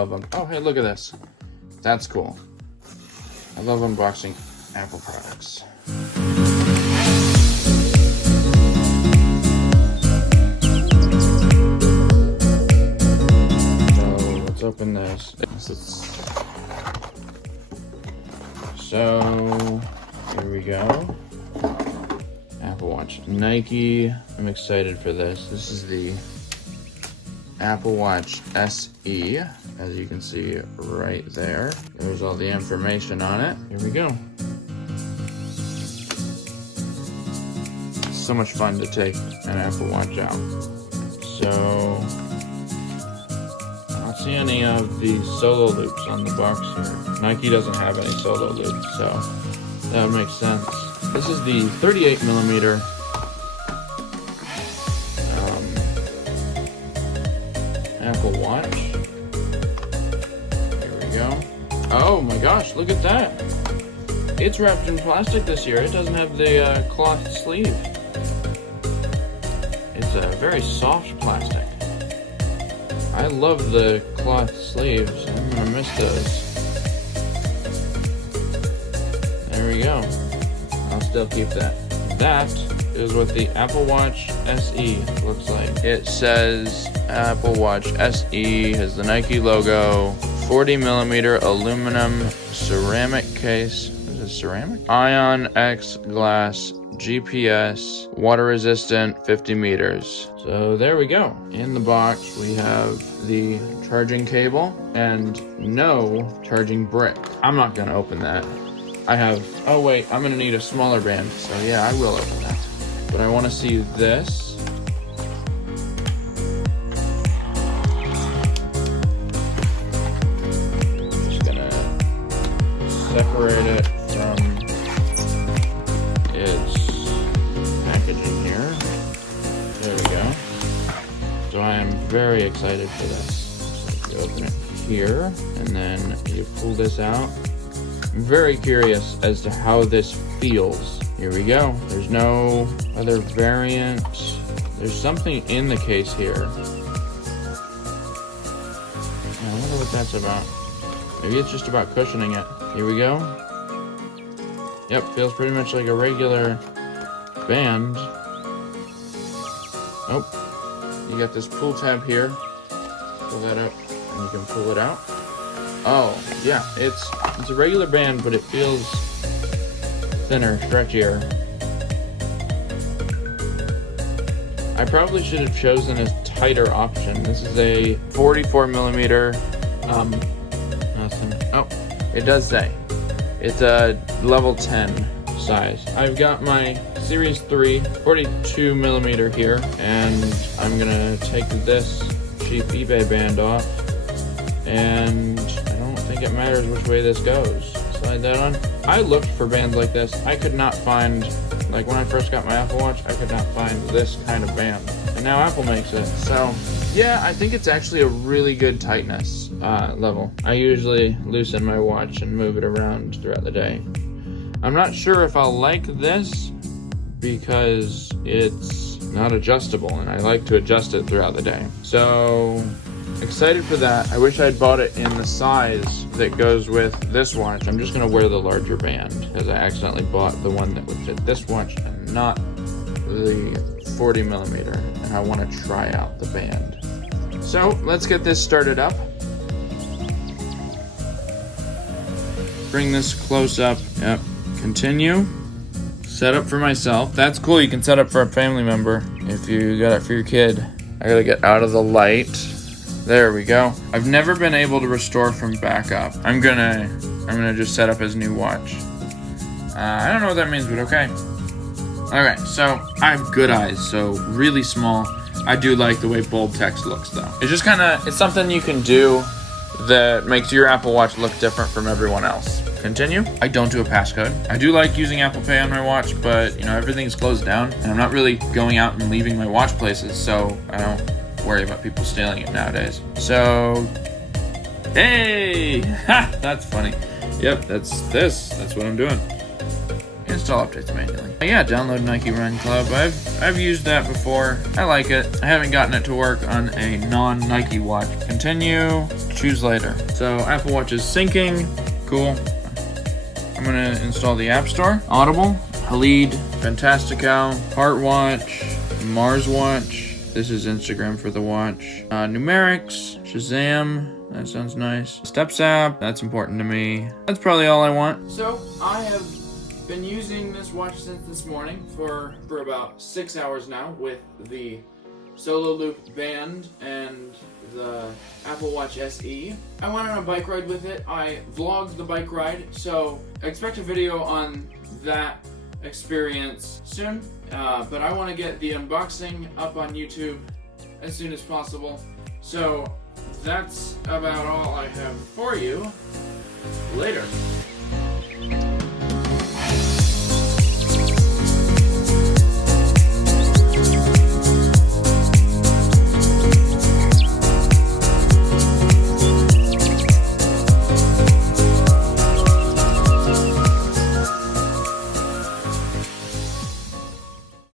love them. Oh, hey, look at this. That's cool. I love unboxing Apple products. So let's open this. So here we go. Apple Watch. Nike. I'm excited for this. This is the Apple Watch SE, as you can see right there. There's all the information on it. Here we go. It's so much fun to take an Apple Watch out. So I don't see any of the solo loops on the box here. Nike doesn't have any solo loops, so that would make sense. This is the 38mm Apple Watch. Here we go. Oh my gosh, look at that. It's wrapped in plastic this year. It doesn't have the cloth sleeve. It's a very soft plastic. I love the cloth sleeves. I'm gonna miss those. There we go. I'll still keep that. That is what the Apple Watch SE looks like. It says Apple Watch SE, has the Nike logo, 40mm aluminum ceramic case. Is it ceramic? Ion X glass, GPS, water resistant, 50 meters. So there we go. In the box we have the charging cable and no charging brick. I'm not gonna open that. I have, oh wait, I'm gonna need a smaller band, so yeah, I will open that. But I wanna see this. Just gonna separate it from its packaging here. There we go. So I am very excited for this. So you open it here, and then you pull this out. I'm very curious as to how this feels. Here we go. There's no other variant. There's something in the case here. I wonder what that's about. Maybe it's just about cushioning it. Here we go. Yep, feels pretty much like a regular band. Oh, you got this pull tab here. Pull that up and you can pull it out. Oh, yeah, it's a regular band, but it feels thinner, stretchier. I probably should have chosen a tighter option. This is a 44mm, oh, it does say. It's a level 10 size. I've got my Series 3 42mm here, and I'm gonna take this cheap eBay band off, and I don't think it matters which way this goes. Slide that on. I looked for bands like this. I could not find, like when I first got my Apple Watch, I could not find this kind of band. And now Apple makes it. So yeah, I think it's actually a really good tightness level. I usually loosen my watch and move it around throughout the day. I'm not sure if I'll like this because it's not adjustable and I like to adjust it throughout the day. So excited for that. I wish I'd bought it in the size that goes with this watch. I'm just gonna wear the larger band because I accidentally bought the one that would fit this watch and not the 40mm, and I want to try out the band. So let's get this started up. Bring this close up. Yep. Continue. Set up for myself. That's cool. You can set up for a family member if you got it for your kid. I gotta get out of the light. There we go. I've never been able to restore from backup. I'm gonna just set up as new watch. I don't know what that means, but okay. Okay, so I have good eyes, so really small. I do like the way bold text looks though. It's just it's something you can do that makes your Apple Watch look different from everyone else. Continue. I don't do a passcode. I do like using Apple Pay on my watch, but you know, everything's closed down and I'm not really going out and leaving my watch places, so I don't worry about people stealing it nowadays. So, hey, ha, that's funny. Yep, that's what I'm doing. install updates manually. But yeah, download Nike Run Club. I've used that before. I like it. I haven't gotten it to work on a non-Nike watch. Continue, choose later. So Apple Watch is syncing. Cool. I'm gonna install the App Store. Audible, 𝗘𝗾𝗂𝗶𝗽𝗺𝗺𝗁, Fantastical, Heartwatch, Mars Watch. This is Instagram for the watch. Numerics, Shazam. That sounds nice. Steps app, that's important to me. That's probably all I want. So I have been using this watch since this morning for about 6 hours now with the Solo Loop band and the Apple Watch SE. I went on a bike ride with it. I vlogged the bike ride, so expect a video on that experience soon. But I want to get the unboxing up on YouTube as soon as possible. So that's about all I have for you. Later.